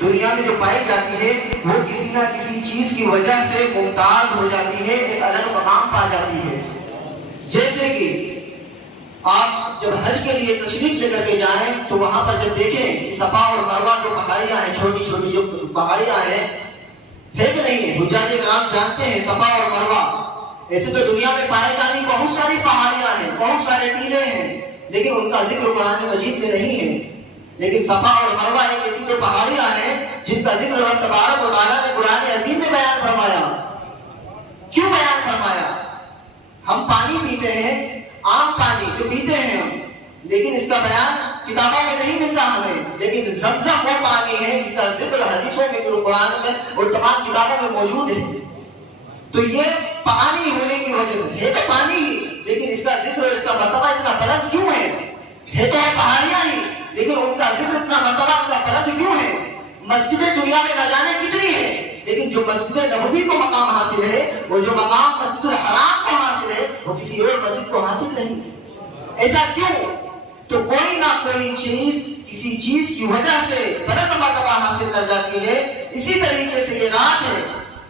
دنیا میں جو پائی جاتی ہے وہ کسی نہ کسی چیز کی وجہ سے ممتاز ہو جاتی ہے، ایک الگ مقام پا جاتی ہے۔ جیسے کہ آپ جب حج کے لیے تشریف لے کر کے جائیں تو وہاں پر جب دیکھیں کہ صفا اور مروہ جو پہاڑیاں ہیں، چھوٹی چھوٹی جو پہاڑیاں ہیں، ہے کہ نہیں ہے؟ حجاج کرام جانتے ہیں صفا اور مروہ ایسے تو دنیا میں پائے جانے بہت ساری پہاڑیاں ہیں، بہت سارے ٹیلے ہیں، لیکن ان کا ذکر قرآن مجید میں نہیں ہے۔ لیکن صفا اور مروہ ایک ایسی تو پہاڑیاں ہیں جن کا ذکر رب تبارک و تعالیٰ نے قرآن عظیم میں بیان فرمایا۔ کیوں بیان فرمایا؟ ہم پانی پیتے ہیں، عام پانی جو پیتے ہیں ہم، لیکن اس کا بیان کتابوں میں نہیں ملتا ہمیں، لیکن زمزم وہ پانی ہے جس کا ذکر حدیثوں میں، قرآن میں اور تمام کتابوں میں موجود ہے۔ تو یہ پانی ہونے کی وجہ سے ہے تو پانی ہی، لیکن اس کا ذکر اور اس کا مرتبہ اتنا بلند کیوں ہے تو پہاڑیاں ہی، لیکن ان کا ذکر اتنا مرتبہ ان کا بلند کیوں ہے؟ مسجدیں دنیا میں نہ جانے کتنی ہے، لیکن جو مسجد نبوی کو مقام حاصل ہے، وہ جو مقام مسجد الحرام کو حاصل ہے، وہ کسی اور مسجد کو حاصل نہیں۔ ایسا کیوں؟ تو کوئی نہ کوئی چیز کسی چیز کی وجہ سے بلند مرتبہ حاصل کر جاتی ہے۔ اسی طریقے سے یہ رات ہے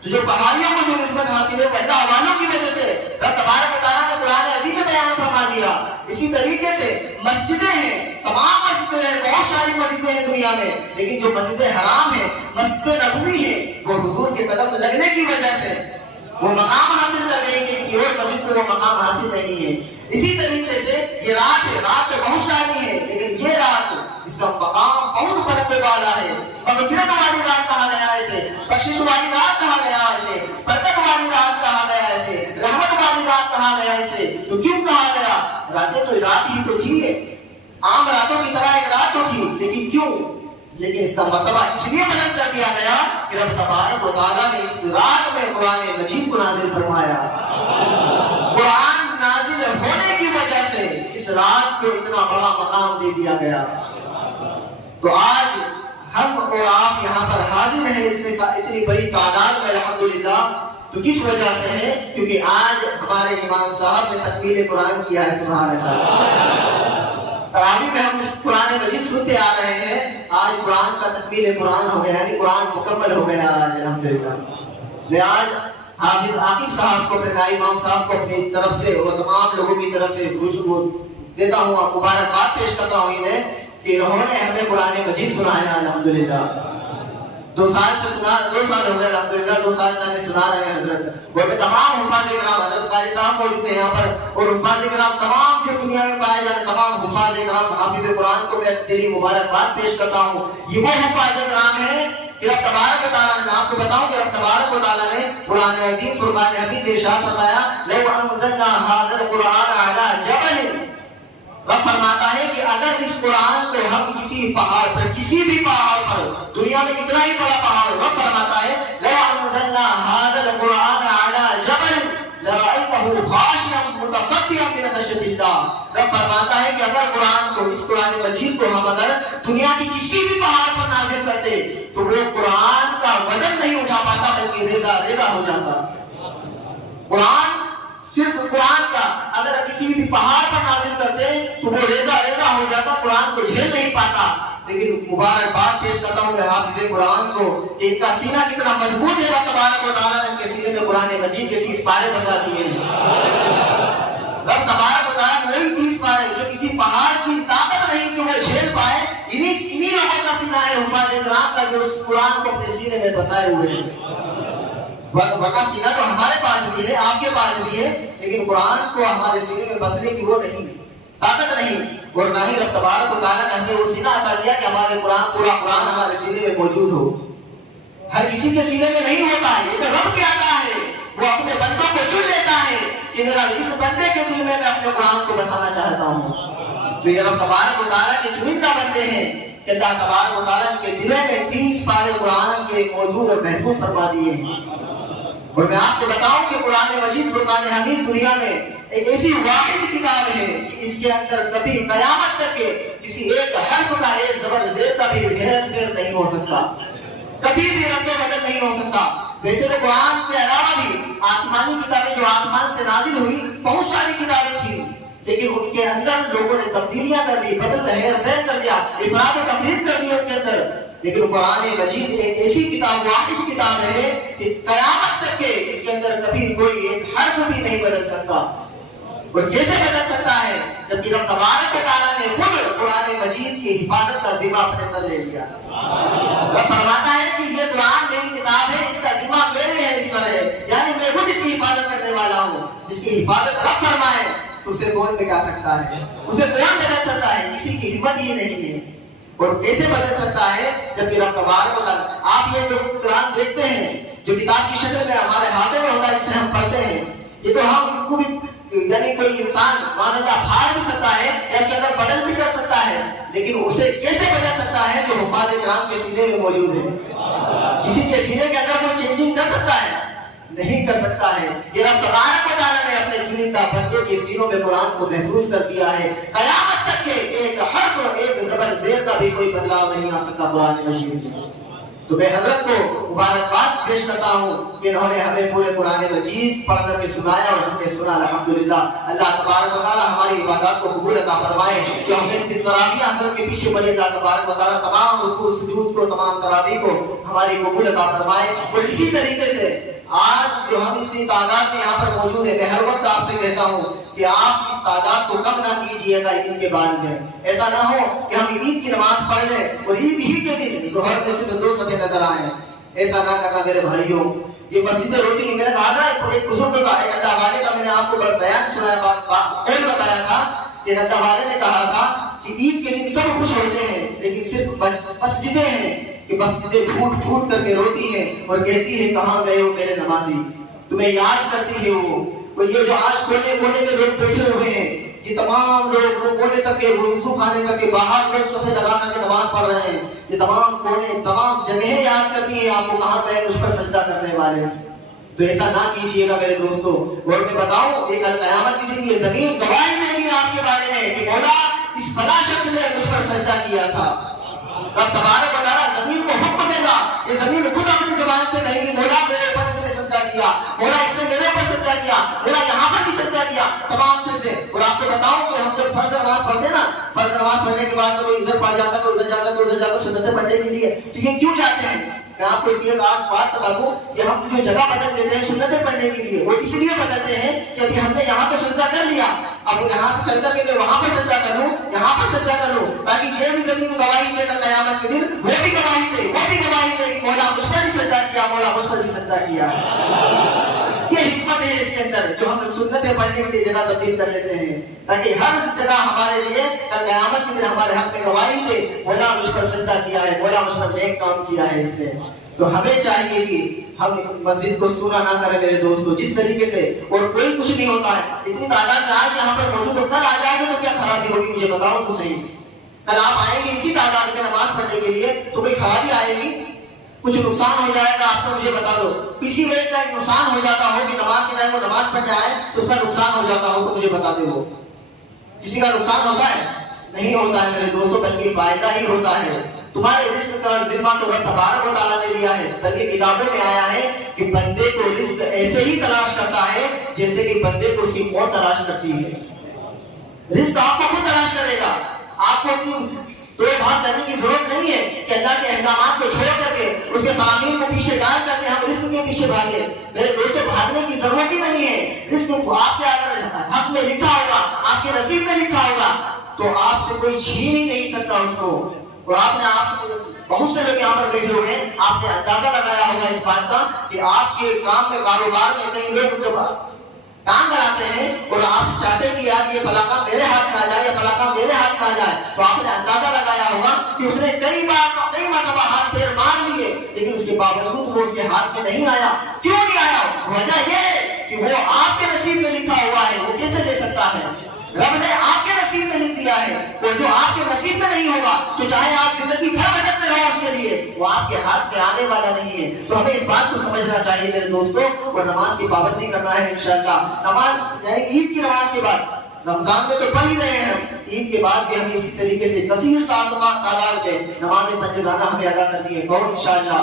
تو جو پہاڑیوں کو جو نسبت حاصل ہے وہ اللہ والوں کی وجہ سے رب تبارک و تعالیٰ نے قرآن عظیم میں بیان فرما دیا۔ اسی طریقے سے مسجدیں ہیں، تمام مسجدیں ہیں، بہت ساری مسجدیں ہیں دنیا میں، لیکن جو مسجد حرام ہے، مسجد نبوی ہے، وہ حضور کے قدم لگنے کی وجہ سے وہ مقام حاصل کر گئی کہ کسی اور مسجد کو وہ مقام حاصل نہیں ہے۔ اسی طریقے سے یہ رات ہے، رات تو بہت ساری ہے، لیکن یہ رات اس کا مقام بہت بلند والا ہے۔ مغفرت والی رات کہا گیا ہے اسے، بخشش والی رات کہا گیا ہے اسے، برکت والی رات کہا گیا ہے اسے، رحمت والی رات کہا گیا ہے اسے۔ تو کیوں کہا گیا؟ راتیں تو رات ہی تو تھی، عام راتوں کی طرح ایک رات تو تھی، لیکن کیوں؟ لیکن اس کا مرتبہ اس لیے بلند کر دیا گیا کہ رب تبارک و تعالیٰ نے اس رات میں قرآن مجید کو نازل فرمایا۔ قرآن نازل ہونے کی وجہ سے اس رات کو اتنا بڑا مقام دے دیا گیا۔ تو آج ہم اور آپ یہاں پر حاضر ہیں اتنی بڑی تعداد میں الحمدللہ، تو کس وجہ سے ہے؟ کیونکہ آج ہمارے امام صاحب نے تکمیل قرآن کیا ہے۔ سبحان اللہ۔ تراویح میں ہم اس قرآن مجید سنتے آ رہے ہیں، آج قرآن کا تکمیل قرآن ہو گیا، یعنی قرآن مکمل ہو گیا آج الحمدللہ۔ میں آج حافظ عاقب صاحب کو، اپنے نائب امام صاحب کو اپنی طرف سے اور تمام لوگوں کی طرف سے خوشبو دیتا ہوں، مبارکباد پیش کرتا ہوں انہیں کہ انہوں نے ہمیں قرآن مجید سنایا الحمدللہ۔ 2 سال سے سنا، 2 سال ہو گئے الحمدللہ، 2 سال سے ہمیں سنا رہے ہیں حضرت، اور میں تمام حفاظ کرام، حضرت قاری صاحب موجود ہیں یہاں پر، اور حفاظ کرام تمام جو دنیا میں پائے جانے تمام حفاظ کرام، حافظ قرآن کو میں دلی مبارکباد پیش کرتا ہوں۔ یہ وہ حفاظ کرام ہیں کہ رب تبارک و تعالیٰ نے، میں آپ کو بتاؤں کہ رب تبارک و تعالیٰ نے قرآن عظیم فرقان حمید میں ارشاد فرمایا، لو انزلنا هذا القرآن على جبل، رب فرماتا ہے کہ اگر اس قرآن کو ہم کسی پہاڑ پر، کسی بھی پہاڑ پر، دنیا میں کتنا ہی بڑا پہاڑ، رب فرماتا ہے لو انزلنا هذا القرآن على جبل لرأيته خاشعا متصدعا من خشية الله، رب فرماتا ہے کہ اگر قرآن کو، اس قرآن مجید کو ہم اگر دنیا کی کسی بھی پہاڑ پر نازل کرتے تو وہ قرآن کا وزن نہیں اٹھا پاتا، بلکہ ریزہ ریزہ ہو جاتا۔ قرآن، صرف قرآن کا اگر کسی بھی پہاڑ پر نازل کرتے تو وہ ریزہ ریزہ ہو جاتا، قرآن کو جھیل نہیں پاتا۔ لیکن مبارکباد پیش کرتا ہوں کہ حافظ قرآن کو، ان کا سینہ کتنا مضبوط ہے، رب تبارک و تعالیٰ نے ان کے سینے میں قرآن مجید کے 30 پارے بسا دیے ہیں۔ رب تبارک و تعالیٰ نے وہی 30 پارے جو کسی پہاڑ کی طاقت نہیں کہ وہ جھیل پائے، انہی لوگوں کا سینہ ہے حفاظ کرام کا جو اس قرآن کو اپنے سینے میں بسائے ہوئے ہیں۔ ورنہ سینہ تو ہمارے پاس بھی ہے، آپ کے پاس بھی ہے، لیکن قرآن کو ہمارے سینے میں بسنے کی وہ نہیں، طاقت نہیں، اور نہ ہی رب تبارک و تعالیٰ نے ہمیں وہ سینہ عطا کیا کہ ہمارے پورا قرآن ہمارے سینے میں موجود ہو۔ ہر کسی کے سینے میں نہیں ہوتا ہے، یہ تو رب کے عطا ہے، وہ اپنے بندوں کو چن لیتا ہے کہ میرا اس بندے کے دل میں اپنے قرآن کو بسانا چاہتا ہوں۔ تو یہ رب تبارک و تعالیٰ کے چنندہ بندے ہیں کہ اللہ تبارک و تعالیٰ کے دلوں میں 30 پارے قرآن کے موجود اور محفوظ فرما دیے ہیں۔ اور میں آپ کو بتاؤں کہ قرآن مجید فرقان حمید دنیا میں ایک ایسی واحد کتاب ہے کہ اس کے اندر کبھی قیامت تک کے کسی ایک حرف کا ایک زبر زیر کا بھی ہیر پھیر نہیں ہو سکتا، کبھی بھی رد و بدل نہیں ہو سکتا۔ ویسے تو قرآن کے علاوہ بھی آسمانی کتابیں جو آسمان سے نازل ہوئی بہت ساری کتابیں تھیں، لیکن ان کے اندر لوگوں نے تبدیلیاں کر دی، بدل ہیر پھیر کر دیا، افراد و تفرید کر دی ان کے اندر۔ لیکن قرآن مجید ایک ایسی کتاب، واحد کتاب ہے کہ قیامت تک کے اس کے اندر کبھی کوئی ایک حرف بھی نہیں بدل سکتا۔ اور کیسے بدل سکتا ہے؟ جبکہ رب تبارک و تعالیٰ نے خود قرآن مجید کی حفاظت کا ذمہ اپنے سر لے لیا۔ وہ فرماتا ہے کہ یہ قرآن میری کتاب ہے، اس کا ذمہ میرے ہے، اس پر ہے، یعنی میں خود اس کی حفاظت کرنے والا ہوں۔ جس کی حفاظت رب فرمائے تو اسے کون مٹا سکتا ہے، اسے کون بدل سکتا ہے؟ کسی کی ہمت ہی نہیں ہے۔ اور کیسے بدل سکتا ہے جبکہ رب تبارک و تعالیٰ، آپ یہ جو قرآن دیکھتے ہیں جو کتاب کی شکل میں ہمارے ہاتھوں میں ہوتا ہے جسے ہم پڑھتے ہیں، یہ تو ہم اس کو بھی یعنی کوئی انسان معذرت پھاڑ بھی سکتا ہے یا اس کے اندر بدل بھی کر سکتا ہے، لیکن اسے کیسے بدل سکتا ہے جو حفاظ کرام کے سینے میں موجود ہے؟ کسی کے سینے کے اندر کوئی چینجنگ کر سکتا ہے؟ نہیں کر سکتا ہے۔ یہ رب تبارک و تعالیٰ نے اپنے چنندہ بندوں کے سینوں میں قرآن کو محفوظ کر دیا ہے۔ قیامت تک کے ایک حرف، ایک زبر زیر کا بھی کوئی بدلاؤ نہیں آ سکتا قرآن مجید میں۔ تو میں حضرت کو مبارکباد پیش کرتا ہوں کہ انہوں نے ہمیں پورے قرآن مجید پڑھ کر کے سنایا اور ہم نے سنا، الحمدللہ۔ اللہ تبارک و تعالیٰ ہماری عبادات کو قبول عطا فرمائے۔ جو ہم نے تراویح حضرت کے پیچھے پڑھے، اللہ تبارک و تعالیٰ تمام رکوع سجود کو، تمام تراویح کو ہماری قبول عطا فرمائے۔ اور اسی طریقے سے آج جو ہم اتنی تعداد میں یہاں پر موجود ہیں، میں ہر وقت آپ سے کہتا ہوں کہ آپ اس تعداد کو کم نہ کیجیے گا عید کے بعد میں۔ ایسا نہ ہو کہ ہم عید کی نماز پڑھ لیں اور عید ہی کے دن ظہر میں صرف 2 صفحے نظر آئیں۔ ایسا نہ کرنا میرے بھائیوں۔ یہ مسجد روٹی میں نے کہا تھا ایک بزرگ کا، ایک اللہ والے کا، میں نے آپ کو بیان سنایا، قول بتایا تھا کہ اللہ والے نے کہا تھا کہ عید کے دن سب خوش ہوتے ہیں لیکن صرف مسجدیں ہیں کہ مسجدیں پھوٹ پھوٹ کر کے روتی ہیں اور کہتی ہے کہاں گئے ہو میرے نمازی، تمہیں یاد کرتی ہے وہ یہ جو آج کونے کونے میں لوگ بیٹھے ہوئے ہیں، یہ تمام لوگ وہ کونے تک کے وضو خانے تک کے باہر لوگ صفحے لگا کر کے نماز پڑھ رہے ہیں، یہ تمام کونے تمام جگہیں یاد کرتی ہیں آپ کو کہاں گئے مجھ پر سجدہ کرنے والے۔ تو ایسا نہ کیجیے گا میرے دوستو۔ اور میں بتاؤں ایک قیامت کے دن یہ زمین گواہی دے گی آپ کے بارے میں کہ مولا اس فلاں شخص نے مجھ پر سجدہ کیا تھا۔ رب تبارک و تعالیٰ زمین کو حکم دے گا، یہ زمین خود اپنی زبان سے کہے گی مولا میرے اوپر اس نے سجدہ کیا، مولا اس نے میرے اوپر سجدہ کیا، مولا یہاں پر بھی سجدہ کیا، تمام سجدے۔ اور آپ کو بتاؤں کہ ہم جب فرض نماز پڑھتے نا، فرض نماز پڑھنے کے بعد کوئی ادھر پڑھ جاتا، کوئی ادھر جاتا، کوئی ادھر جاتا سنتیں پڑھنے کے لیے، تو یہ کیوں جاتے ہیں؟ میں آپ کو اس لیے بات بتا دوں کہ ہم جو جگہ بدل دیتے ہیں سنتیں پڑھنے کے لیے، وہ اس لیے بدلتے ہیں کہ ابھی ہم نے یہاں تو سجدہ کر لیا، اب یہاں سے چل کر کے میں وہاں پر سجدہ کر لوں، یہاں پر سجدہ کر لوں، تاکہ یہ بھی زمین گواہی دے گا قیامت کے دن، وہ بھی گواہی دے کہ مولا مجھ پر بھی سجدہ کیا، مولا مجھ پر بھی سجدہ کیا۔ یہ حکمت ہے اس کے اندر جو ہم سنتیں پڑھنے کے لیے جگہ تبدیل کر لیتے ہیں، تاکہ ہر جگہ ہمارے لیے کل قیامت کے دن ہمارے حق میں گواہی دے مولا مجھ پر سجدہ کیا ہے، مولا مجھ پر نیک کام کیا ہے اس نے۔ تو ہمیں چاہیے کہ ہم مسجد کو سونا نہ کریں میرے دوستو، جس طریقے سے، اور کوئی کچھ نہیں ہوتا ہے، اتنی تعداد میں آج یہاں پر موجود ہو، کل آ جائے گا تو کیا خرابی ہوگی مجھے بتاؤ تو صحیح۔ کل آپ آئیں گے اسی تعداد میں نماز پڑھنے کے لیے تو کوئی خرابی آئے گی؟ کچھ نقصان ہو جائے گا آپ کو مجھے بتا دو، کسی وجہ کا نقصان ہو جاتا ہو کہ نماز کے ٹائم وہ نماز پڑھنے آئے تو اس کا نقصان ہو جاتا ہو تو مجھے بتا دے، وہ کسی کا نقصان ہوتا ہے؟ نہیں ہوتا ہے میرے دوستوں، بلکہ فائدہ ہی ہوتا ہے۔ تمہارے رزق کا ذمہ تو رب تبارک و تعالیٰ نے لیا ہے، بلکہ کتابوں میں آیا ہے کہ بندے کو رزق ایسے ہی تلاش کرتا ہے جیسے کہ بندے کو اس کی موت تلاش کرتی ہے۔ رزق آپ کو خود تلاش کرے گا، آپ کو توڑ بھاگ کرنے کی ضرورت نہیں ہے کہ اللہ کے احکامات کو چھوڑ کر کے اس کے قوانین کو پیچھے ڈال کر کے ہم رزق کے پیچھے بھاگے۔ میرے دوستوں بھاگنے کی ضرورت ہی نہیں ہے۔ رزق آپ کے اگر حق میں لکھا ہوگا، آپ کے نصیب میں لکھا ہوگا تو آپ سے کوئی چھین ہی نہیں سکتا اس کو۔ اور آپ بہت سے لوگ یہاں پر بیٹھے ہوئے ہیں، آپ نے اندازہ لگایا ہوگا اس بات کا کہ آپ کے کام میں، کاروبار میں کئی لوگ جب کام کراتے ہیں اور آپ سے چاہتے ہیں کہ یار یہ فلاں کام میرے ہاتھ میں آ جائے، یا فلاں کام میرے ہاتھ میں آ جائے، تو آپ نے اندازہ لگایا ہوگا کہ اس نے کئی مرتبہ ہاتھ پیر مار لیے لیکن اس کے باوجود وہ اس کے ہاتھ میں نہیں آیا۔ کیوں نہیں آیا؟ وجہ یہ ہے کہ وہ آپ کے نصیب میں لکھا ہوا ہے، وہ کیسے دے سکتا ہے؟ رب نے آپ کے نصیب میں لکھ دیا ہے، اور جو آپ کے نصیب میں نہیں ہوگا تو چاہے آپ زندگی بھر بھٹکتے رہو اس کے لیے، وہ آپ کے ہاتھ میں آنے والا نہیں ہے۔ تو ہمیں اس بات کو سمجھنا چاہیے میرے دوستوں، اور نماز کی پابندی کرنا ہے انشاءاللہ۔ نماز یعنی عید کی نماز کے بعد رمضان میں تو پڑھ ہی رہے ہیں، عید کے بعد بھی ہمیں اسی طریقے سے کثیر تعداد میں نماز پنجگانہ ہمیں ادا کرنی ہے۔ کہو انشاءاللہ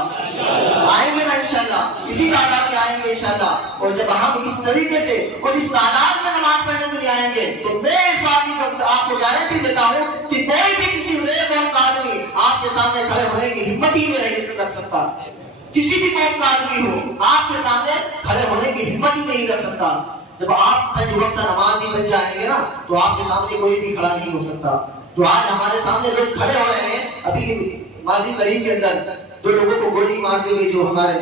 آئیں گے نا، انشاءاللہ اسی تعداد میں آئیں گے انشاءاللہ۔ اور جب ہم اس طریقے سے اور اس تعداد میں نماز پڑھنے کے لیے آئیں گے تو میں اس بات کی آپ کو گارنٹی دیتا ہوں کہ کوئی بھی کسی غیر قوم کا آدمی آپ کے سامنے کھڑے ہونے کی ہمت ہی نہیں رکھ سکتا۔ کسی بھی قوم کا آدمی ہو آپ کے سامنے کھڑے ہونے کی ہمت ہی نہیں رکھ سکتا۔ جب آپ پنج وقت نماز ہی بن جائیں گے نا تو آپ کے سامنے کوئی بھی کھڑا نہیں ہو سکتا۔ جو آج ہمارے سامنے لوگ کھڑے ہو رہے ہیں، ابھی ماضی قریب کے اندر 2 لوگوں کو گولی مار دی گئی، جو ہمارے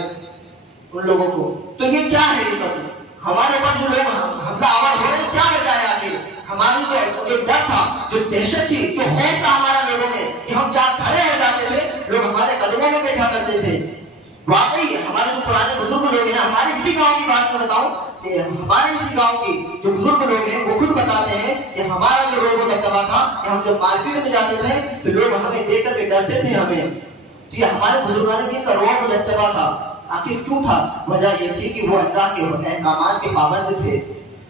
ان لوگوں کو، تو یہ کیا ہے؟ یہ سب ہمارے اوپر جو لوگ حملہ آور ہو رہے ہیں، کیا وجہ ہے آخر؟ ہماری جو ڈر تھا، جو دہشت تھی، جو خوف تھا ہمارے لوگوں میں کہ ہم جہاں کھڑے ہو جاتے تھے لوگ ہمارے قدموں میں بیٹھا کرتے تھے۔ واقعی ہمارے جو پرانے بزرگ لوگ ہیں، ہمارے اسی گاؤں کی بات میں بتاؤں کہ ہمارے اسی گاؤں کی جو بزرگ لوگ ہیں وہ خود بتاتے ہیں کہ ہمارا جو روب و دبدبا تھا کہ ہم جب مارکیٹ میں جاتے تھے تو لوگ ہمیں دیکھ کر کے ڈرتے تھے ہمیں۔ تو یہ ہمارے بزرگان دین کا روب و دبدبا تھا۔ آخر کیوں تھا؟ وجہ یہ تھی کہ وہ اللہ کے احکامات کے پابند تھے،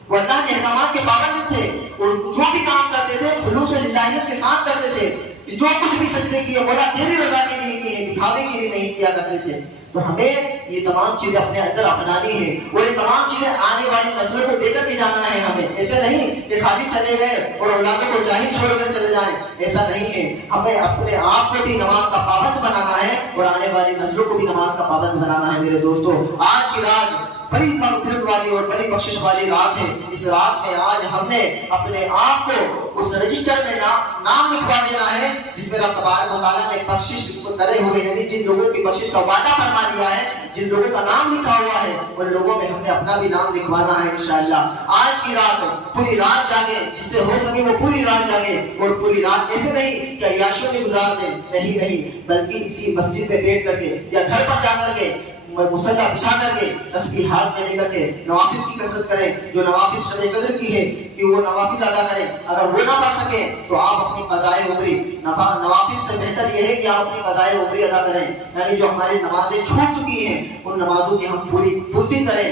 وہ اللہ کے احکامات کے پابند تھے، اور جو بھی کام کرتے تھے خلوص للہیت کے ساتھ کرتے تھے، جو کچھ بھی سجدے کیے مولا تیری رضا کے لیے کیے، دکھاوے کے لیے نہیں کیا کرتے تھے۔ تو ہمیں یہ تمام چیزیں اپنے اندر اپنانی ہے، اور یہ تمام چیزیں آنے والی نسلوں کو دے کر کے جانا ہے ہمیں۔ ایسے نہیں کہ خالی چلے گئے اور اولادوں کو جاہل چھوڑ کر چلے جائیں، ایسا نہیں ہے۔ ہمیں اپنے آپ کو بھی نماز کا پابند بنانا ہے اور آنے والی نسلوں کو بھی نماز کا پابند بنانا ہے۔ میرے دوستو، آج کی رات بڑی مغفرت والی اور بڑی بخشش والی رات ہے۔ اس رات میں آج ہم نے اپنے آپ کو اس رجسٹر میں نام لکھوا دینا ہے جس میں رب تبارک و تعالیٰ نے بخشش کو کرے ہوئے، یعنی جن لوگوں کی بخشش کا وعدہ فرما لیا ہے، جن لوگوں کا نام لکھا ہوا ہے، ان لوگوں میں ہم نے اپنا بھی نام لکھوانا ہے انشاءاللہ۔ آج کی رات پوری رات جاگے، جس سے ہو سکے وہ پوری رات جاگے، اور پوری رات ایسے نہیں کہ عیاشوں میں گزار دیں، نہیں، بلکہ کسی مسجد میں بیٹھ کر کے یا گھر پر جا کر کے مصلی بچھا کر کے تسبیحات میں لے کر کے نوافل کی کثرت کریں۔ جو نوافل شب قدر کی ہے کہ وہ نوافل ادا کریں، اگر وہ نہ پڑھ سکے تو آپ اپنی قضائے عمری، نوافل سے بہتر یہ ہے کہ آپ اپنی قضائے عمری ادا کریں، یعنی جو ہماری نمازیں چھوٹ چکی ہیں ان نمازوں کی ہم پوری پورتی کریں،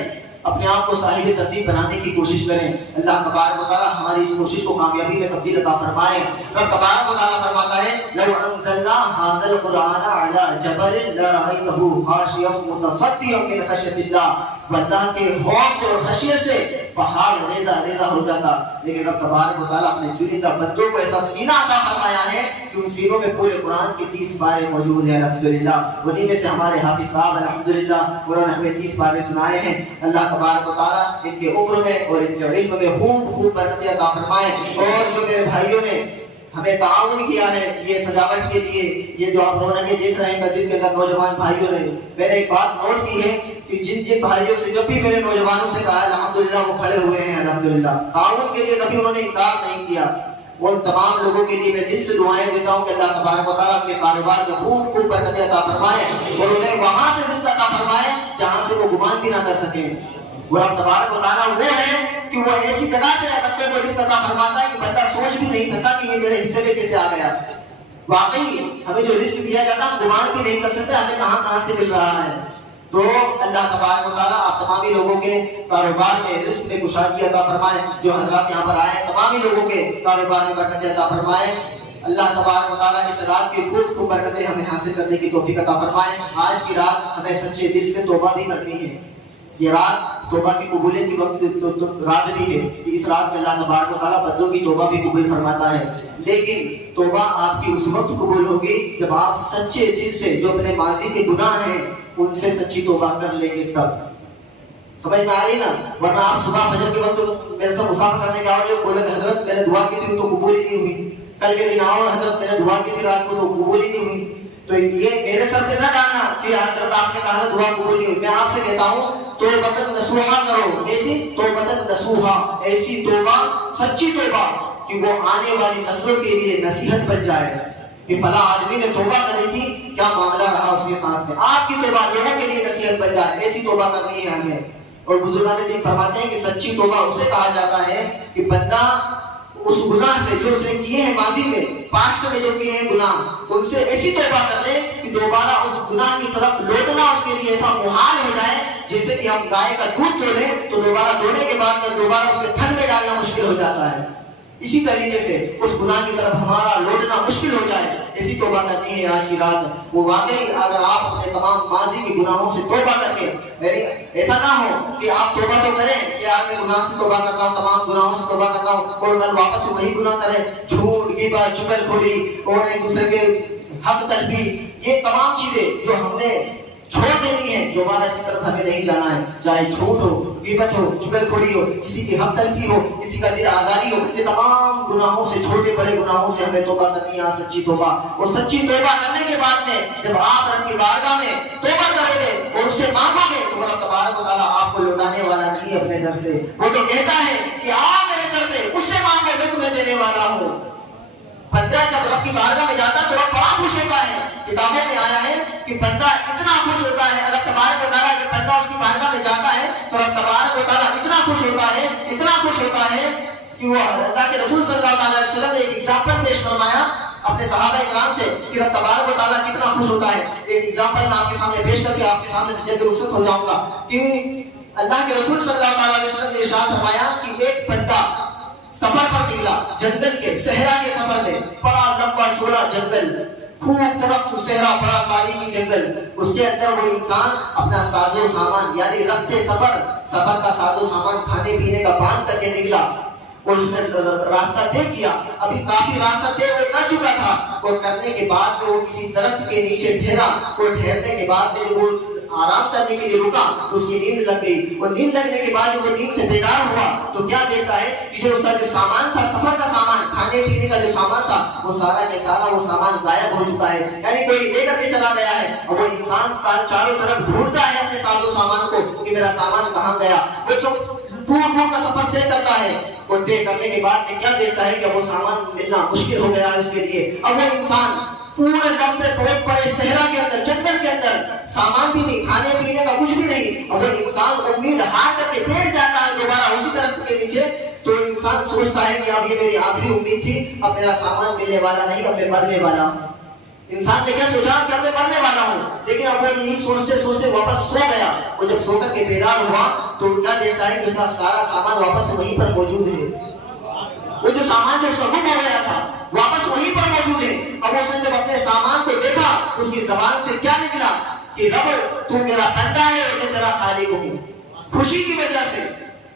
اپنے آپ کو صاحب ترتیب بنانے کی کوشش کریں۔ اللہ تبارک و تعالیٰ ہماری اس کوشش کو کامیابی میں تبدیل عطا فرمائے۔ رب تبارک و تعالیٰ فرماتا ہے لو انزلنا هذا القرآن على جبل لرأيته خاشعا متصدعا من خشية الله، اللہ کے خوف سے اور خشیت سے پہاڑ ریزہ ریزہ ہو جاتا، لیکن رب تبارک و تعالیٰ اپنے چنندہ بندوں کو ایسا سینہ عطا فرمایا ہے کہ ان سینوں میں پورے قرآن کی 30 پارے موجود ہیں الحمدللہ۔ انہی میں سے ہمارے حافظ صاحب الحمدللہ انہوں نے ہمیں 30 پارے سنائے ہیں۔ اللہ تبارک و تعالیٰ ان کے عمر میں اور ان کے علم میں خوب برکت عطا فرمائے۔ اور جو میرے بھائیوں نے ہمیں تعاون کیا ہے یہ سجاوٹ کے لیے، یہ جو آپ رونقیں دیکھ رہے ہیں مسجد کے اندر نوجوان بھائیوں نے، میں نے ایک بات نوٹ کی ہے کہ جن بھائیوں سے جب بھی میرے نوجوانوں سے کہا الحمدللہ وہ کھڑے ہوئے ہیں الحمدللہ، تعاون کے لیے کبھی انہوں نے انکار نہیں کیا۔ وہ تمام لوگوں کے لیے میں دل سے دعائیں دیتا ہوں کہ اللہ تبارک و تعالیٰ کے کاروبار میں خوب برکت عطا فرمائے اور انہیں وہاں سے رزق عطا فرمائے جہاں سے وہ گمان بھی نہ کر سکیں۔ اور رب تبارک و تعالیٰ وہ ہے کہ وہ ایسی جگہ سے بندے کو رزق عطا فرماتا ہے کہ بندہ سوچ بھی نہیں سکتا کہ یہ میرے حصے میں کیسے آ گیا۔ واقعی ہمیں جو رزق دیا جاتا ہے ہم گمان بھی نہیں کر سکتے ہمیں کہاں سے مل رہا ہے۔ تو اللہ تبارک و تعالیٰ آپ تمامی لوگوں کے کاروبار میں رزق میں کشادگی عطا فرمائے، جو حضرات یہاں پر آئے ہیں تمامی لوگوں کے کاروبار میں برکت عطا فرمائے۔ اللہ تبارک و تعالیٰ اس رات کی خوب برکتیں ہمیں حاصل کرنے کی توفیق عطا فرمائے۔ آج کی رات ہمیں سچے دل سے توبہ بھی کرنی ہے۔ یہ رات توبہ کی قبولیت کی وقت رات بھی ہے کہ اس رات میں اللہ تبارک و تعالیٰ بندوں کی توبہ بھی قبول فرماتا ہے، لیکن توبہ آپ کی اس وقت قبول ہوگی جب آپ سچے دل سے جو اپنے ماضی کے گناہ ہیں ان سے سچی توبہ کر لیں گے، تب سمجھ میں آ رہی نا؟ ورنہ آپ صبح فجر کے وقت میرے سے مسافر کرنے کے آؤ بولے کہ حضرت میں نے دعا کی تھی تو قبول ہی نہیں ہوئی، کل کے دن آؤ حضرت میں نے دعا کی تھی رات کو تو قبول ہی نہیں ہوئی، تو یہ میرے سر پہ نہ ڈالنا کہ حضرت آپ نے کہا دعا قبول نہیں ہوئی۔ میں آپ سے کہتا ہوں توبۃ نصوحہ کرو، ایسی توبۃ نصوحہ، ایسی توبہ سچی توبہ کہ وہ آنے والی نسلوں کے لیے نصیحت بن جائے کہ فلاں آدمی نے توبہ کری تھی کیا معاملہ رہا اس کے ساتھ میں، آپ کی توبہ لوگوں کے لیے نصیحت بن جائے، ایسی توبہ کرنی ہے ہمیں۔ اور بزرگان دین فرماتے ہیں کہ سچی توبہ اسے کہا جاتا ہے کہ بندہ اس گناہ سے جو اس نے کیے ہیں ماضی میں، پاسٹ میں جو کیے ہیں گناہ، ان سے ایسی توبہ کر لے کہ دوبارہ اس گناہ کی طرف لوٹنا اس کے لیے ایسا محال ہو جائے، جیسے کہ ہم گائے کا دودھ دھو لیں تو دوبارہ دھونے کے بعد دوبارہ اس کے تھن میں ڈالنا مشکل ہو جاتا ہے۔ اسی طریقے سے اس گناہ کی طرف ہمارا لوٹنا مشکل ہو جائے، ایسی توبہ کرنی ہے آج کی رات۔ وہ واقعی اگر آپ اپنے تمام ماضی کے گناہوں سے توبہ کر کے، ایسا نہ ہو کہ آپ توبہ تو کریں کہ آپ نے گناہ سے توبہ کرتا ہوں، تمام گناہوں سے توبہ کرتا ہوں، اور کل واپس سے وہی گناہ کریں، جھوٹ، غیبت، چغلخوری اور ایک دوسرے کے حق تلفی، یہ تمام چیزیں جو ہم نے چھوڑ دینی ہے، دوبارہ اس طرف ہمیں نہیں جانا ہے۔ چاہے جھوٹ ہو، غیبت ہو، چغلخوری ہو، کسی کی حق تلفی ہو، کسی کا دل آزاری ہو، یہ تمام گناہوں سے، چھوٹے بڑے گناہوں سے ہمیں توبہ کرنی ہے، سچی توبہ۔ اور سچی توبہ کرنے کے بعد میں جب آپ رب کی بارگاہ میں توبہ کرو گے اور اس سے مانگو گے تو رب تبارک و تعالیٰ آپ کو لوٹانے والا نہیں اپنے در سے، وہ تو کہتا ہے کہ آپ میرے در پہ اس سے مانگو، میں تمہیں دینے والا ہوں۔ بندہ جب رب کی بارگاہ میں جاتا ہے تو رب بڑا خوش ہوتا ہے۔ کتابوں میں آیا ہے کہ بندہ اتنا خوش ہوتا ہے، رب تبارک و تعالیٰ جب بندہ اس کی بارگاہ میں جاتا ہے تو رب تبارک و تعالیٰ اتنا خوش ہوتا ہے، اتنا خوش ہوتا ہے کہ وہ اللہ کے رسول صلی اللہ علیہ وسلم نے ایک ایگزامپل پیش فرمایا اپنے صحابہ اکرام سے کہ رب تبارک و تعالیٰ کتنا خوش ہوتا ہے۔ ایک ایگزامپل میں آپ کے سامنے پیش کر کے آپ کے سامنے سے جلد رخصت ہو جاؤں گا کہ اللہ کے رسول صلی اللہ علیہ وسلم نے ارشاد فرمایا کہ ایک بندہ سفر پر نکلا، جنگل کے صحرا کے سفر میں، بڑا لمبا چوڑا جنگل، خوب درخت، صحرا، بڑا تاریخی جنگل، اس کے اندر وہ انسان اپنا ساز و سامان یعنی رختے سفر کا ساز و سامان کھانے پینے کا باندھ کر کے نکلا، اور اس نے راستہ طے کیا۔ ابھی کافی راستہ طے وہ کر چکا تھا، اور کرنے کے بعد میں وہ کسی درخت کے نیچے ٹھہرا، اور ٹھہرنے کے بعد میں وہ آرام کرنے کے لیے رکا، اس کی نیند لگ گئی، اور نیند لگنے کے بعد وہ نیند سے بیدار ہوا تو کیا دیکھتا ہے کہ جو اس کا جو سامان تھا، سفر کا سامان، کھانے پینے کا جو سامان تھا، وہ سارا کا سارا وہ سامان غائب ہو چکا ہے، یعنی کوئی لے کر کے چلا گیا ہے۔ اور وہ انسان چاروں طرف ڈھونڈتا ہے اپنے ساز و سامان کو کہ میرا سامان کہاں گیا۔ وہ دور دور کا سفر طے کرتا ہے، اور طے کرنے کے بعد میں کیا دیکھتا ہے کہ وہ سامان ملنا مشکل ہو گیا ہے اس کے لیے۔ اب وہ انسان پورے لمبے بہت بڑے صحرا کے اندر، جنگل کے اندر، سامان بھی نہیں، کھانے پینے کا کچھ بھی نہیں، اور وہ انسان امید ہار کر کے بیٹھ جاتا ہے دوبارہ اسی درخت کے نیچے۔ تو انسان سوچتا ہے کہ اب یہ میری آخری امید تھی، اب میرا سامان ملنے والا نہیں، اب میں مرنے والا ہوں۔ انسان نے کیا سوچا کہ اب میں مرنے والا ہوں، لیکن اب وہ یہی سوچتے سوچتے واپس سو گیا۔ وہ جب سو کر کے بیدار ہوا تو کیا دیکھتا ہے کہ اس کا سارا سامان واپس سے وہیں پر موجود ہے، وہ جو سامان جو اس کا گم ہو گیا تھا واپس وہیں پر موجود ہے۔ اب اس نے جب اپنے سامان کو دیکھا، اس کی زبان سے کیا نکلا کہ رب تو میرا بندہ ہے اور میں تیرا خالق ہوں۔ خوشی کی وجہ سے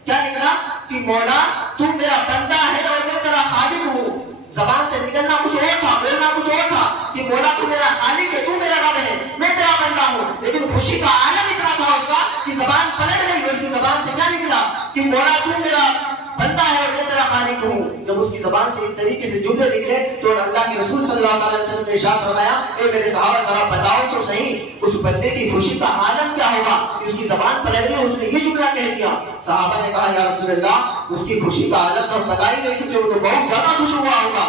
کیا نکلا کہ مولا تو میرا بندہ ہے اور میں تیرا خالق ہوں۔ زبان سے نکلنا کچھ اور تھا، بولنا کچھ اور تھا کہ مولا تو میرا خالق ہے، تو میرا رب ہے، میں تیرا بندہ ہوں، لیکن خوشی کا عالم اتنا تھا اس کا کہ زبان پلٹ گئی۔ اس کی زبان سے کیا نکلا کہ مولا تو میرا بندہ ہے اور میں تیرا خالق ہوں۔ جب اس کی زبان سے اس طریقے سے جملے نکلے تو اللہ کے رسول صلی اللہ علیہ وسلم نے ارشاد فرمایا، اے میرے صحابہ ذرا بتاؤ تو صحیح اس بندے کی خوشی کا عالم کیا ہوگا کہ اس کی زبان پلٹ گئی، اس نے یہ جملہ کہہ دیا۔ صحابہ نے کہا یا رسول اللہ اس کی خوشی کا عالم تو بتا ہی نہیں سکتے، وہ تو بہت زیادہ خوش ہوا ہوگا۔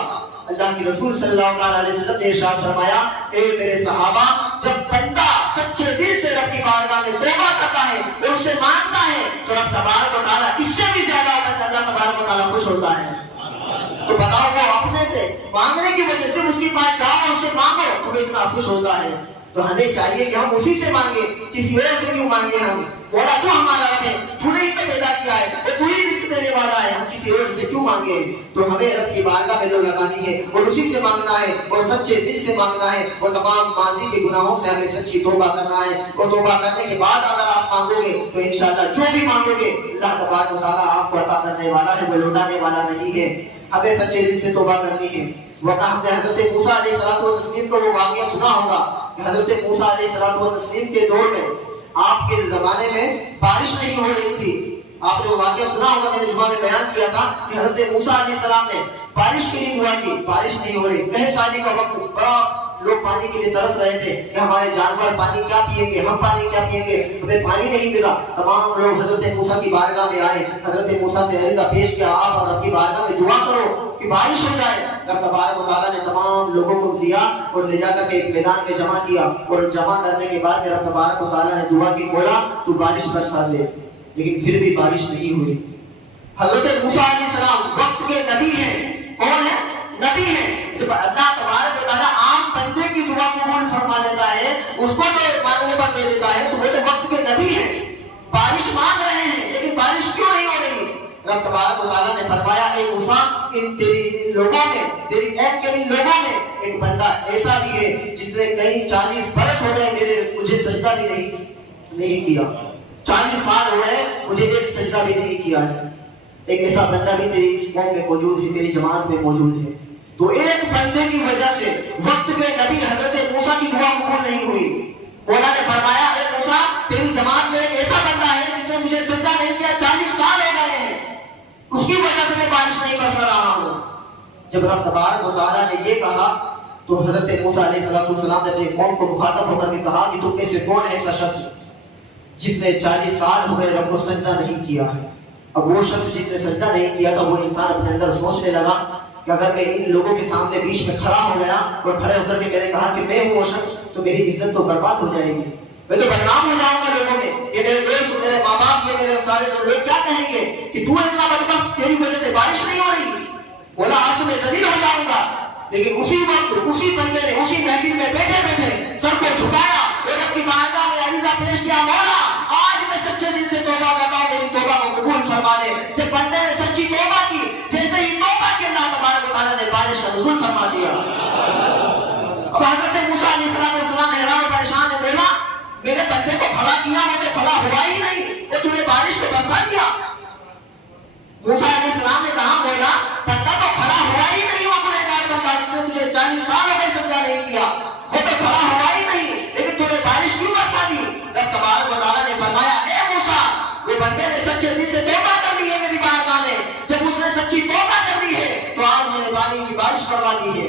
اللہ کے رسول صلی اللہ علیہ وسلم نے ارشاد فرمایا، اے میرے صحابہ جب بندہ سچے دل سے رب کی بارگاہ میں توبہ کرتا ہے اور اس سے مانگتا ہے تو رب تبارک و تعالیٰ اس سے بھی زیادہ اللہ تبارک و تعالیٰ خوش ہوتا ہے۔ تو بتاؤ وہ اپنے سے مانگنے کی وجہ سے اس کے پاس جاؤ اور اس سے مانگو تو وہ اتنا خوش ہوتا ہے۔ تو ہمیں چاہیے کہ ہم اسی سے مانگے، کسی اور سے کیوں مانگے؟ ہم مولا تو ہمارا رب ہے، تو نے ہی تو پیدا کیا ہے اور تو ہی رزق دینے والا ہے، ہم کسی اور سے کیوں مانگے؟ تو ہمیں رب کی بارگاہ میں دل لگانی ہے اور اسی سے مانگنا ہے اور سچے دل سے مانگنا ہے، اور تمام ماضی کے گناہوں سے ہمیں سچی توبہ کرنا ہے۔ اور توبہ کرنے کے بعد اگر آپ مانگو گے تو انشاءاللہ جو بھی مانگو گے اللہ تبارک و تعالیٰ آپ کو عطا کرنے والا ہے، وہ لوٹانے والا نہیں ہے۔ ہمیں سچے دل سے توبہ کرنی ہے، ورنہ ہم نے حضرت موسیٰ علیہ الصلوۃ والتسلیم کو وہ واقعہ سنا ہوگا کہ حضرت موسیٰ علیہ الصلوۃ والتسلیم کے دور میں، آپ کے زمانے میں بارش نہیں ہو رہی تھی۔ آپ نے وہ واقعہ سنا ہوگا، میں نے جمعہ میں بیان کیا تھا کہ حضرت موسیٰ علیہ السلام نے بارش کے لیے دعا کی، بارش نہیں ہو رہی، کئی سالی کا وقت، بڑا لوگ پانی کے لیے ترس رہے تھے کہ ہمارے جانور پانی کیا پئیں گے، ہم پانی کیا پئیں گے، ہمیں پانی نہیں ملا۔ تمام لوگ حضرت موسیٰ کی بارگاہ میں آئے، حضرت موسیٰ سے عریضہ پیش کیا، آپ اور رب کی بارگاہ میں دعا کرو کہ بارش ہو جائے۔ رب تبارک و تعالیٰ نے تمام لوگوں کو لیا اور لے جا کر کے ایک میدان میں جمع کیا، اور جمع کرنے کے بعد رب تبارک و تعالیٰ نے دعا کی، مولا تو بارش برسا دے، لیکن پھر بھی بارش نہیں ہوئی۔ حضرت موسیٰ علیہ السلام وقت کے نبی ہیں، کون ہے؟ نبی ہیں۔ جب اللہ تبارک و تعالیٰ عام بندے کی دعا قبول فرما لیتا ہے، اس کو تو مانگنے پر دے دیتا ہے، تو وہ تو وقت کے نبی ہیں، بارش مانگ رہے ہیں لیکن بارش کیوں نہیں ہو رہی؟ رب تبارک و تعالیٰ نے فرمایا اے موسیٰ ان لوگوں میں، تیری قوم کے ان لوگوں میں ایک بندہ ایسا بھی ہے جس نے کئی 40 برس ہو گئے مجھے سجدہ بھی نہیں کیا، 40 سال ہو گئے مجھے ایک سجدہ بھی نہیں کیا ہے. ایک ایسا بندہ بھی تیری اس قوم میں موجود ہے، تیری جماعت میں موجود ہے. تو ایک بندے کی وجہ سے وقت کے نبی حضرت موسیٰ کی دعا قبول نہیں ہوئی. مولا نے فرمایا اے موسیٰ تیری جماعت میں ایک ایسا بندہ ہے جس نے مجھے سجدہ نہیں کیا، 40 سال ہو گئے ہیں، اس کی وجہ سے میں بارش نہیں برسا رہا ہوں. جب رب تبارک و تعالیٰ نے یہ کہا تو حضرت موسیٰ علیہ السلام نے اپنی قوم کو مخاطب ہو کر کے کہا کہ تم میں سے کون ہے ایسا شخص جس نے 40 سال ہو گئے رب کو سجدہ نہیں کیا ہے. اب وہ شخص جس نے سجدہ نہیں کیا تھا وہ انسان اپنے اندر سوچنے لگا کہ اگر میں ان لوگوں کے سامنے بیچ میں کھڑا ہو گیا اور کھڑے ہو کر کے میں نے کہا کہ میں ہوں وہ شخص تو میری عزت تو برباد ہو جائے گی، میں تو بدنام ہو جاؤں گا لوگوں میں. یہ میرے دوست، میرے ماں باپ، یہ میرے سارے لوگ کیا کہیں گے کہ تو اتنا بدبخت، تیری وجہ سے بارش نہیں ہو رہی. بولا آج تو میں ذلیل ہو جاؤں گا. لیکن اسی وقت اسی بندے نے اسی محفل میں بیٹھے بیٹھے سر کو جھکایا اور رب کی بارگاہ میں عریضہ پیش کیا، مولا آج میں سچے دل سے توبہ کرتا ہوں، میری توبہ کو قبول فرما لے. جب بندے نے سچی توبہ کی، جیسے ہی توبہ کی اللہ تبارک و تعالیٰ نے بارش کا نزول فرما دیا. اب حضرت موسیٰ علیہ السلام حیران و پریشان ہے، بولا میرے بندے کو کھڑا کیا، وہ تو کھڑا ہوا ہی نہیں، اور تم نے بارش کو برسا دیا. موسیٰ علیہ السلام نے کہا مولا بندہ تو کھڑا ہوا ہی نہیں، وہ گنہگار بندہ جس نے تجھے 40 سال ہو گئے سجدہ نہیں کیا، وہ تو کھڑا ہوا ہی نہیں، لیکن تم نے بارش کیوں برسا دی؟ رب تبارک و تعالیٰ نے فرمایا اے موسیٰ وہ بندے نے سچے دل سے توبہ کر لی ہے میری بارگاہ میں. جب اس نے سچی توبہ کر لی ہے تو آج میں نے پانی کی بارش کروا دی ہے.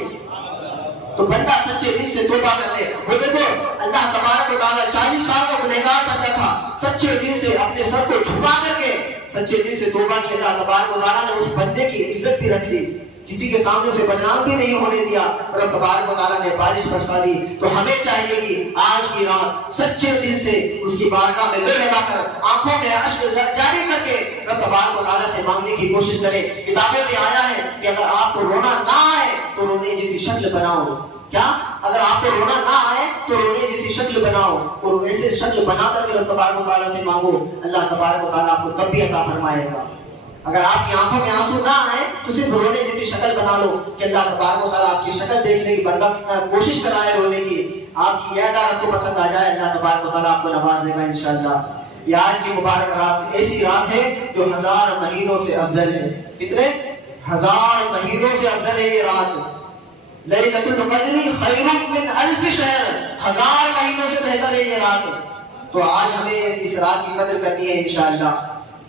تو بندہ سچے دل سے توبہ کر لے. وہ دیکھو اللہ تبارک و تعالیٰ 40 سال کا گنہگار بندہ تھا، سچے دل سے اپنے سر کو جھکا کر کے سچے دل سے توبہ کی. اللہ تبارک و تعالیٰ نے اس بندے کی عزت بھی رکھ لی، کسی کے سامنے اسے بدنام بھی نہیں ہونے دیا، اور اب تبارک و تعالیٰ نے بارش برسا دی. تو ہمیں چاہیے کہ آج کی رات سچے دل سے اس کی بارگاہ میں دل لگا کر آنکھوں میں اشک جاری کر کے رب تبارک و تعالیٰ سے مانگنے کی کوشش کریں. کتابوں میں آیا ہے کہ اگر آپ کو رونا نہ آئے تو رونے جیسی شکل بناؤ. کیا؟ اگر آپ کو رونا نہ آئے تو رونے جیسی شکل بناؤ، اور ایسے شکل بنا کر کے رب تبارک و تعالیٰ سے مانگو. اللہ تبارک و تعالیٰ آپ کو تب بھی عطا فرمائے گا. اگر آپ کی آنکھوں میں آنسو نہ آئے تو صرف رونے جیسی شکل بنا لو کہ اللہ تبارک و تعالیٰ آپ کی شکل دیکھنے کی، بندہ کتنا کوشش کر رہا ہے رونے کی، آپ کی یہ آپ کو پسند آ جائے، اللہ تبارک و تعالیٰ آپ کو نواز دے گا انشاءاللہ. یہ آج کی مبارک رات ایسی رات ہے جو 1000 مہینوں سے افضل ہے. کتنے 1000 مہینوں سے افضل ہے یہ رات. لیلۃ القدر خیر من 1000 شہر، 1000 مہینوں سے بہتر ہے یہ رات. تو آج ہمیں اس رات کی قدر کرنی ہے انشاءاللہ.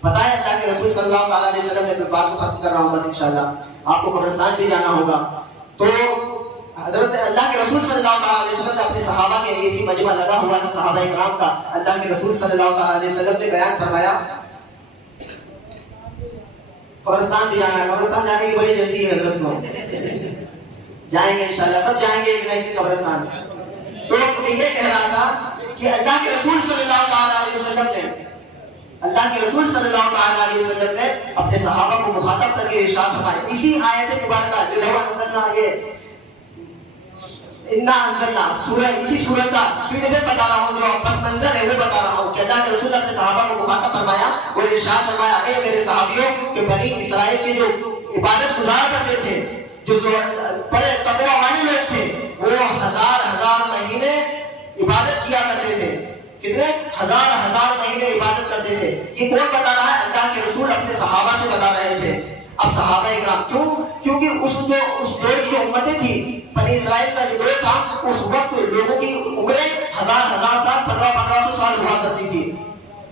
پتہ ہے اللہ کے رسول صلی اللہ علیہ وسلم نے بات کو ختم کر رہا ہوں بس انشاءاللہ. آپ کو قبرستان بھی جانا ہوگا. تو حضرت اللہ کے رسول صلی اللہ علیہ وسلم نے اپنے صحابہ کے لیے اسی مجمع لگا ہوا تھا صحابہ کرام کا. اللہ کے رسول صلی اللہ علیہ وسلم نے بیان فرمایا قبرستان بھی جانا ہے. قبرستان جانے کی بڑی جلدی ہے حضرت کو، جائیں گے انشاءاللہ، سب جائیں گے ایک نہ ایک قبرستان. تو میں یہ کہہ رہا تھا کہ اللہ کے رسول صلی اللہ علیہ وسلم نے علیہ وسلم نے اپنے صحابہ کو مخاطب کر کے ارشاد فرمایا اسی آیت مبارکہ جو لو انزلنا یہ انا انزلنا سورہ، اسی سورت کا سیدھے بتا رہا ہوں، جو پس منظر ہے وہ بتا رہا ہوں کہ اللہ کے رسول اپنے صحابہ کو مخاطب فرمایا اور ارشاد فرمایا اے میرے صحابیوں کہ بنی اسرائیل کے جو عبادت گزار کرتے تھے، جو بڑے تقویٰ والے لوگ تھے، وہ 1000 مہینے عبادت کیا کرتے تھے. کتنے 1000 مہینے عبادت کرتے تھے. یہ کون بتا رہا ہے؟ اللہ کے رسول اپنے صحابہ سے بتا رہے تھے. اب صحابہ اکرام کیونکہ اس دور کی جو امتیں تھی، بنی اسرائیل کا جو دور تھا، اس وقت لوگوں کی عمریں 1000 سال 1500 سال ہوا کرتی تھی.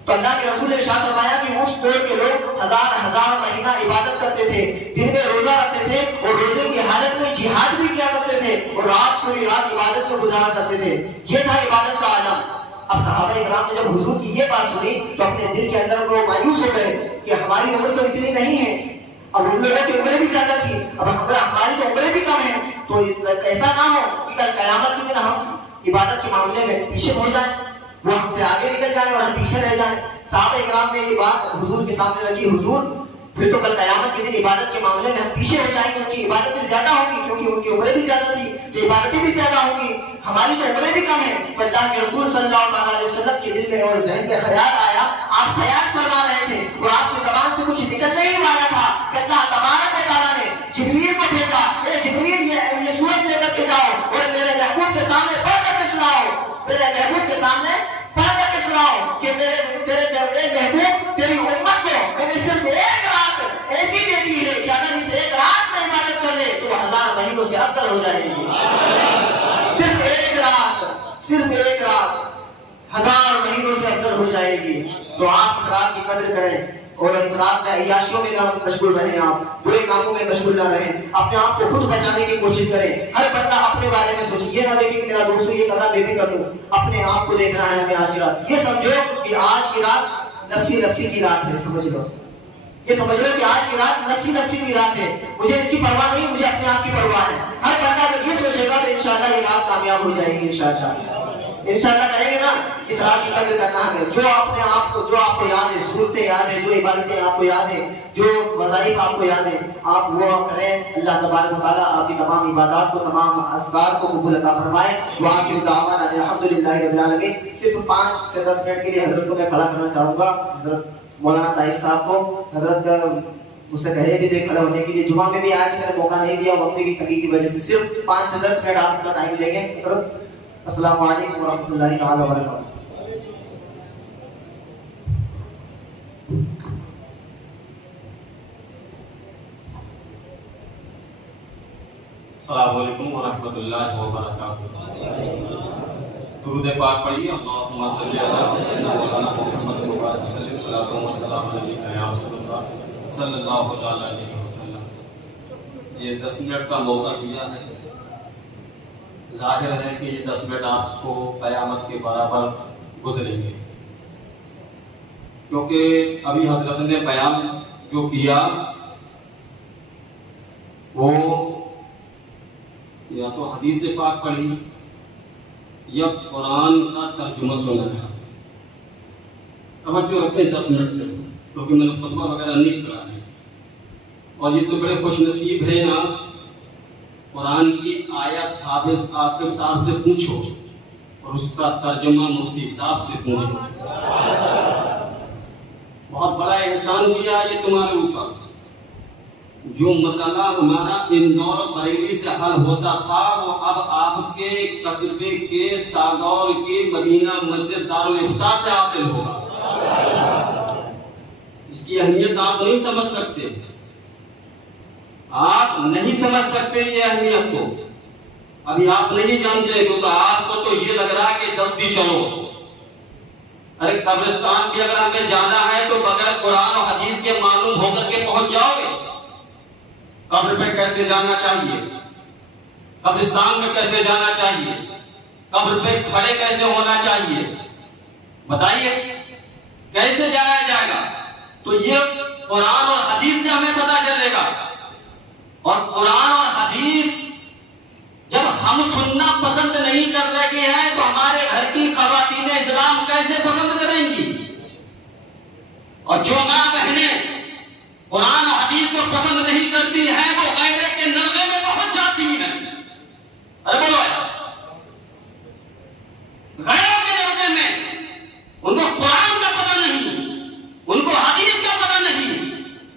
تو اللہ کے رسول نے ارشاد فرمایا کہ اس دور کے لوگ 1000 مہینہ عبادت کرتے تھے، دن میں روزہ رکھتے تھے اور روزے کی حالت میں جہاد بھی کیا کرتے تھے اور رات پوری رات عبادت میں گزارا کرتے تھے. یہ تھا عبادت کا عالم. اب صحابہ اکرام نے جب حضور کی یہ بات سنی تو اپنے دل کے اندر وہ مایوس ہو گئے کہ ہماری عمر تو اتنی نہیں ہے، اب ان لوگوں کی عمریں بھی زیادہ تھی، اب ہماری تو عمریں بھی کم ہیں، تو ایسا نہ ہو کہ کل قیامت کے دن ہم عبادت کے معاملے میں پیچھے پہنچ جائیں، وہ ہم سے آگے نکل جائیں اور ہم پیچھے رہ جائیں. صحابہ اکرام نے یہ بات حضور کے سامنے رکھی، حضور پھر تو کل قیامت کے دن عبادت کے معاملے میں ہم پیچھے ہو جائیں گے، ان کی عبادتیں زیادہ ہوں گی کیونکہ ان کی عمریں بھی زیادہ تھی تو عبادتیں بھی زیادہ ہوں گی، ہماری تو عمریں بھی کم ہیں. تو اللہ کے رسول صلی اللہ علیہ وسلم کے دل میں اور ذہن میں خیال آیا، آپ خیال فرما رہے تھے اور آپ کی زبان سے کچھ نکلنے ہی والا تھا کہ اللہ تبارک و تعالیٰ نے جبریل کو بھیجا، اے جبریل یہ سورت لے کر کے جاؤ اور میرے محبوب کے سامنے پڑھ کر کے سناؤ، میرے محبوب کے سامنے پڑھ کر کے سناؤ کہ میرے محبوب تیری امت کو میں نے صرف ایک رات ایسی دے دی ہے کہ اگر اس ایک رات میں عبادت کر لے تو 1000 مہینوں سے افضل ہو جائے گی۔ صرف ایک رات 1000 مہینوں سے افضل ہو جائے گی۔ تو آپ اس رات کی قدر کریں اور اس رات میں عیاشیوں میں نہ مشغول رہیں، آپ برے کاموں میں مشغول نہ رہیں، اپنے آپ کو خود بچانے کی کوشش کریں۔ ہر بندہ اپنے بارے میں سوچے، یہ نہ دیکھیں کہ میرا دوست یہ کر رہا میں بھی کر لوں، اپنے آپ کو دیکھنا ہے ہمیں آج کی رات۔ یہ سمجھو کہ آج کی رات نفسی کی رات ہے، سمجھ لو، یہ سمجھ لو کہ آج کی رات نفسی کی رات ہے، مجھے اس کی پرواہ نہیں، مجھے اپنے آپ کی پرواہ ہے۔ ہر بندہ جب یہ سوچے گا تو انشاءاللہ یہ رات کامیاب ہو جائے گی، انشاءاللہ کریں گے نا۔ اس رات کی قدر کرنا ہے، جو اپنے آپ کو، جو آپ کو یاد ہے، صورتیں یاد ہے، جو عبادتیں آپ کو یاد ہے، جو وظائف آپ کو یاد ہے، آپ وہ کریں۔ اللہ تبارک و تعالیٰ آپ کی تمام عبادات کو، تمام اذکار کو قبول عطا فرمائے۔ وآخر دعوانا الحمدللہ رب العالمین۔ صرف 5 سے 10 منٹ کے لیے حضرت کو میں کھڑا کرنا چاہوں گا، حضرت مولانا طاہر صاحب کو۔ حضرت مجھ سے کہے بھی تھے کھڑے ہونے کے لیے، جمعہ میں بھی آج میں نے موقع نہیں دیا وقت کی تنگی کی وجہ سے، صرف 5 سے 10 منٹ آپ کا ٹائم لیں گے۔ حضرت السلام علیکم ورحمۃ اللہ تعالی وبرکاتہ۔ السلام علیکم ورحمۃ اللہ وبرکاتہ۔ درود پاک پڑھیے۔ اللہم صلی علی سیدنا مولانا محمد مبارک وسلم، صلاۃ و سلام علیک یا رسول اللہ صلی اللہ تعالی علیہ وسلم۔ یہ 10 منٹ کا موقع دیا ہے، ظاہر ہے کہ یہ 10 منٹ آپ کو قیامت کے برابر گزریں گے، کیونکہ ابھی حضرت نے بیان جو کیا وہ یا تو حدیث پاک پڑھی یا قرآن کا ترجمہ سنا ہے۔ توجہ رکھیں 10 منٹ سے، کیونکہ میں نے خطبہ وغیرہ نہیں پڑھا ہے، اور یہ تو بڑے خوش نصیب ہے نا، قرآن کی آیت حافظ عاقب صاحب سے پوچھو اور اس کا ترجمہ مفتی صاحب سے پوچھو۔ بہت بڑا احسان کیا یہ تمہارے اوپر۔ جو مسئلہ ہمارا اندور و بریلی سے حل ہوتا تھا وہ اب آپ کے قصبے کے ساگور کے مدینہ مسجد دارالفتاح سے حاصل ہوگا۔ اس کی اہمیت آپ نہیں سمجھ سکتے، آپ نہیں سمجھ سکتے یہ اہمیت کو، ابھی آپ نہیں جانتے، کیونکہ آپ کو تو یہ لگ رہا ہے کہ جلدی چلو۔ ارے قبرستان بھی اگر ہمیں جانا ہے تو بغیر قرآن اور حدیث کے معلوم ہو کر کے پہنچ جاؤ گے؟ قبر پہ کیسے جانا چاہیے، قبرستان میں کیسے جانا چاہیے، قبر پہ کھڑے کیسے ہونا چاہیے، بتائیے کیسے جایا جائے گا؟ تو یہ قرآن اور حدیث سے ہمیں پتہ چلے گا۔ اور قرآن اور حدیث جب ہم سننا پسند نہیں کر رہے ہیں تو ہمارے گھر کی خواتین اسلام کیسے پسند کریں گی؟ اور جو ماں بہنیں قرآن اور حدیث کو پسند نہیں کرتی ہیں وہ غیرے کے نغمے میں پہنچ جاتی ہیں۔ ارے بولو، غیروں کے نغمے میں ان کو قرآن کا پتہ نہیں، ان کو حدیث کا پتہ نہیں،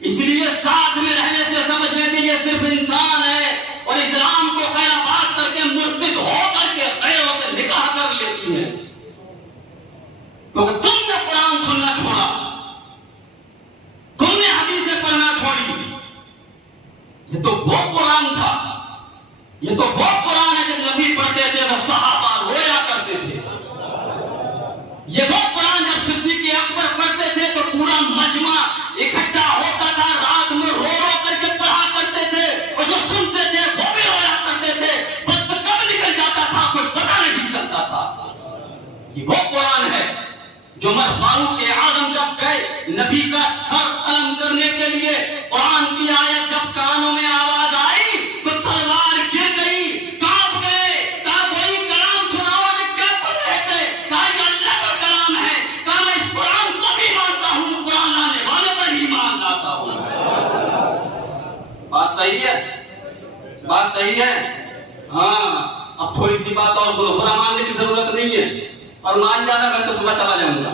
اس لیے ساتھ میں رہنے سے سمجھ لیتے یہ صرف انسان ہے، اور اسلام کو خیر آباد کر کے مرتد ہو کر کے غیروں سے نکاح کر لیتی ہے، کیونکہ تم نے قرآن سننا چھوڑا، تم نے حدیثیں پڑھنا چھوڑی۔ یہ تو وہ قرآن تھا، یہ تو وہ قرآن ہے جب نبی پڑھتے تھے وہ صحابہ رویا کرتے تھے، یہ وہ قرآن جب صدیق اکبر پڑھتے تھے تو پورا مجمع اکٹھا ہوتا تھا، رات میں رو رو کر کے پڑھا کرتے تھے، اور جو سنتے تھے وہ بھی رویا کرتے تھے، وقت کب نکل جاتا تھا کوئی پتہ نہیں چلتا تھا۔ یہ وہ قرآن ہے جو عمر فاروق اعظم جب گئے نبی کا سر قلم کرنے کے لیے، قرآن کی آیت جب کانوں میں آواز آئی تو تلوار گر گئی، کانپ گئے، کہا وہی کلام سناؤ نے کیا پڑھ رہے تھے؟ کہا یہ اللہ کا کلام ہے، کہا میں اس قرآن کو بھی مانتا ہوں، قرآن لانے والے پر ہی مان لاتا ہوں۔ بات صحیح ہے، بات صحیح ہے۔ ہاں اب تھوڑی سی بات اور سنو، برا ماننے کی ضرورت نہیں ہے، اور مان جانا میں تو صبح چلا جاؤں گا۔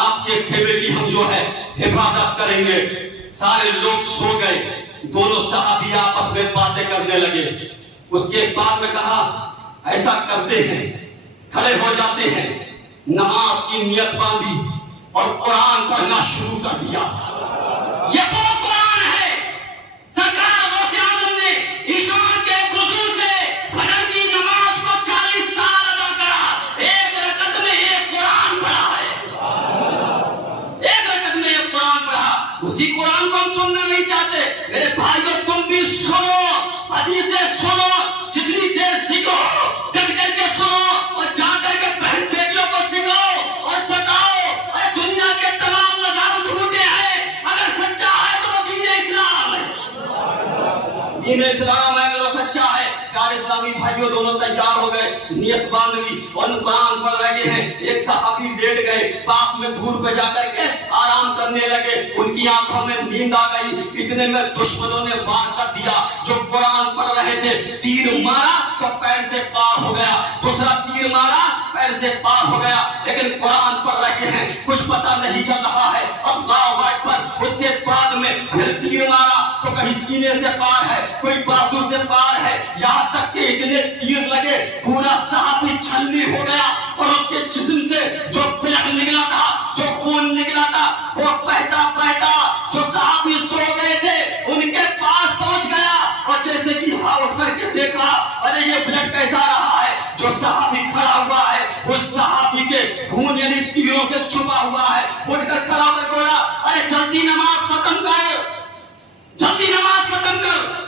آپ کے خیمے کی ہم جو ہے حفاظت کریں گے۔ سارے لوگ سو گئے، دونوں صحابی آپس میں باتیں کرنے لگے۔ اس کے بعد میں کہا ایسا کرتے ہیں، کھڑے ہو جاتے ہیں، نماز کی نیت باندھی اور قرآن پڑھنا شروع کر دیا۔ یہ وہ قرآن ہے سرکار غوث اعظم نے ایشان کے وضو سے فجر کی نماز کو 40 سال ادا کرا، ایک رکعت میں ایک قرآن پڑھا ہے، ایک رکعت میں ایک قرآن پڑھا۔ اسی قرآن کو ہم سننا نہیں چاہتے میرے بھائیو، تم بھی سنو، حدیثیں سنو، جتنی دیر سیکھو ڈٹ کر کے سنو اور جا کر کے بہن بیٹیوں کو سکھاؤ اور بتاؤ اے دنیا کے تمام مذہب جھوٹے ہیں، اگر سچا ہے تو وہ دین اسلام ہے، دین اسلام ہے اگر وہ سچا ہے۔ پیارے اسلامی بھائیوں، دونوں تیار ہو گئے، نیت باندھ لی اور قرآن پڑھ رہے ہیں۔ ایک صحابی لیٹ گئے، پاس میں دھور پہ جا کر کے آرام کرنے لگے، ان کی آنکھوں میں نیند آ گئی، اتنے میں دشمنوں نے وار کر دیا۔ جو قرآن پڑھ رہے تھے تیر مارا تو پیر سے پار ہو گیا، دوسرا تیر مارا پیر سے پار ہو گیا، لیکن قرآن پڑھ رہے ہیں، کچھ پتہ نہیں چل رہا ہے۔ اللہ اکبر۔ اس کے بعد میں پھر تیر مارا تو کہیں سینے سے پار ہے، کوئی بازو سے پار ہے، یہاں تک کہ اتنے تیر لگے پورا صحابی چھلنی ہو گیا اور اس کے جسم سے جو بلڈ نکلا تھا، جو خون نکلا تھا، وہ بہتا بہتا جو صحابی سو گئے تھے ان کے پاس پہنچ گیا اور جیسے کہ اٹھ کر کے دیکھا، ارے یہ بلڈ کیسا رہا ہے؟ جو صحابی کھڑا ہوا ہے اس صحابی کے خون یعنی تیروں سے چھپا ہوا ہے، اٹھ کر کھڑا ہو کر بولا ارے جلدی نماز ختم کر، جلدی نماز ختم کر۔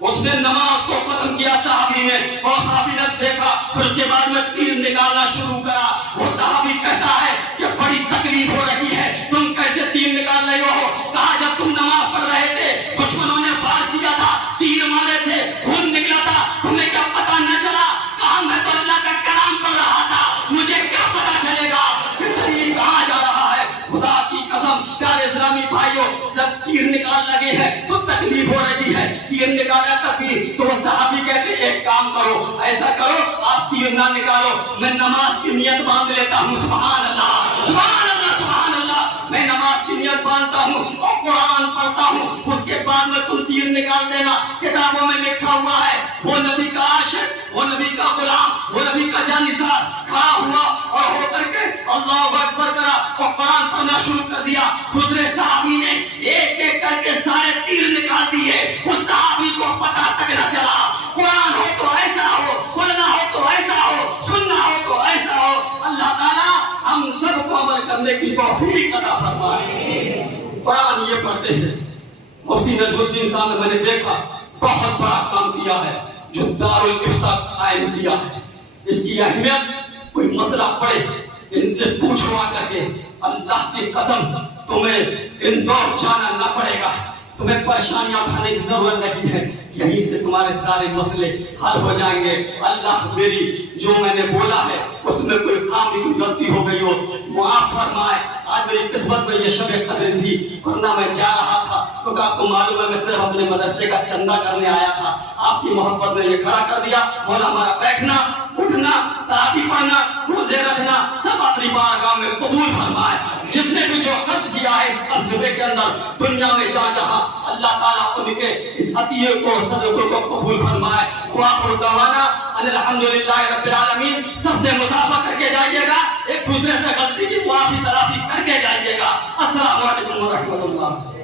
اس نے نماز کو ختم کیا صحابی نے، اور صحابی نے دیکھا، پھر اس کے بعد میں تیر نکالنا شروع کرا۔ وہ صحابی کہتا ہے کہ بڑی تکلیف ہو رہی ہے، تم کیسے تیر نکال رہے ہو؟ کہا جب تم نماز پڑھ رہے تھے دشمنوں نے وار کیا تھا، تیر مارے تھے، خون نکلا تھا، تمہیں کیا پتہ نہ چلا؟ کہا میں تو اللہ کا کلام پڑھ رہا تھا، مجھے کیا پتہ چلے گا کہ تیر کہاں جا رہا ہے؟ خدا کی قسم پیارے اسلامی بھائیوں، جب تیر نکال لگے ہیں تو تکلیف ہو رہی ہے، تیر نکالا تکلیف تو وہ صحابی کہتے ایک کام کرو، ایسا کرو آپ تیر نہ نکالو، میں نماز کی نیت باندھ لیتا ہوں۔ سبحان اللہ سبحان اللہ سبحان اللہ، میں نماز کی نیت باندھتا ہوں اور قرآن پڑھتا ہوں، اس کے بعد میں تم تیر نکال دینا۔ کتابوں میں لکھا ہوا ہے وہ نبی کا عاشق، وہ نبی کا غلام، وہ نبی کا جانثار کھڑا ہوا اور ہو کر کے اللہ اکبر کرا اور قرآن پڑھنا شروع کر دیا۔ دوسرے صحابی نے ایک ایک کر کے سارے تیر نکال دیے، اس صحابی کو پتہ تک نہ چلا۔ قرآن ہو تو ایسا ہو، پڑھنا ہو تو ایسا ہو، سننا ہو تو ایسا ہو۔ اللہ تعالیٰ ہم سب کو عمل کرنے کی توفیق عطا فرمائے۔ قرآن یہ پڑھتے ہیں، مفتی نجم الدین صاحب نے میں نے دیکھا بہت بڑا کام کیا ہے جو دارالافتاء قائم کیا ہے۔ اس کی اہمیت کوئی مسئلہ پڑے ان سے پوچھو آ کر کے، اللہ کی قسم تمہیں اندور جانا نہ پڑے گا، تمہیں پریشانیاں اٹھانے کی ضرورت نہیں ہے، یہیں سے تمہارے سارے مسئلے حل ہو جائیں گے۔ اللہ میری جو میں نے بولا ہے اس میں کوئی خامی کوئی غلطی ہو گئی ہو معاف فرمائے۔ آج میری قسمت میں یہ شب قدر تھی ورنہ میں جا رہا تھا، کیونکہ آپ کو معلوم ہے میں صرف اپنے مدرسے کا چندہ کرنے آیا تھا، آپ کی محبت نے یہ کھڑا کر دیا۔ مولا ہمارا بیٹھنا اٹھنا تراویح پڑھنا روزے رکھنا سب اپنی بارگاہ میں قبول فرمائے۔ جس نے بھی جو خرچ کیا ہے اس عرصے کے اندر دنیا میں جہاں جہاں، اللہ تعالیٰ ان کے اس عطیے کو صدقوں کو قبول فرمائے۔ وآخر دعوانا ان الحمدللہ رب العالمین۔ سب سے مصافحہ کر کے جائیے گا، ایک دوسرے سے غلطی کی معافی تلافی کر کے جائیے گا۔ السلام علیکم ورحمۃ اللہ۔